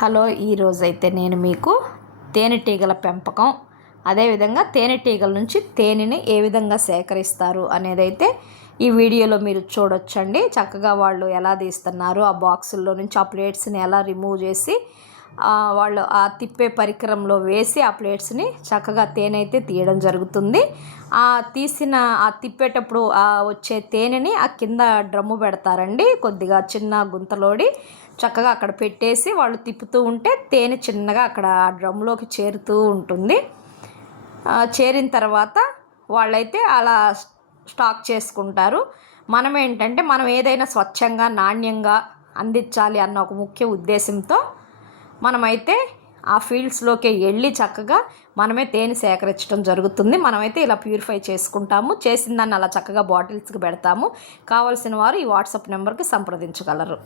Hello, ఈరోజైతే నేను మీకు తేనెటీగల పెంపకం, అదేవిధంగా తేనెటీగల నుంచి తేనెని ఏ విధంగా సేకరిస్తారు అనేదైతే ఈ వీడియోలో మీరు చూడొచ్చండి. చక్కగా వాళ్ళు ఎలా తీస్తున్నారు, ఆ బాక్సుల్లో నుంచి ఆ ప్లేట్స్ని ఎలా రిమూవ్ చేసి వాళ్ళు ఆ తిప్పే పరికరంలో వేసి ఆ ప్లేట్స్ని చక్కగా తేనె అయితే తీయడం జరుగుతుంది. ఆ తీసిన ఆ తిప్పేటప్పుడు వచ్చే తేనెని ఆ కింద డ్రమ్ము పెడతారండి, కొద్దిగా చిన్న గుంతలోడి చక్కగా అక్కడ పెట్టేసి వాళ్ళు తిప్పుతూ ఉంటే తేనె చిన్నగా అక్కడ డ్రమ్లోకి చేరుతూ ఉంటుంది. చేరిన తర్వాత వాళ్ళైతే అలా స్టాక్ చేసుకుంటారు. మనం ఏంటంటే మనం ఏదైనా స్వచ్ఛంగా నాణ్యంగా అందించాలి అన్న ఒక ముఖ్య ఉద్దేశంతో మనమైతే ఆ ఫీల్డ్స్లోకి వెళ్ళి చక్కగా మనమే తేనె సేకరించడం జరుగుతుంది. మనమైతే ఇలా ప్యూరిఫై చేసుకుంటాము. చేసిన దాన్ని అలా చక్కగా బాటిల్స్కి పెడతాము. కావాల్సిన వారు ఈ వాట్సాప్ నెంబర్కి సంప్రదించగలరు.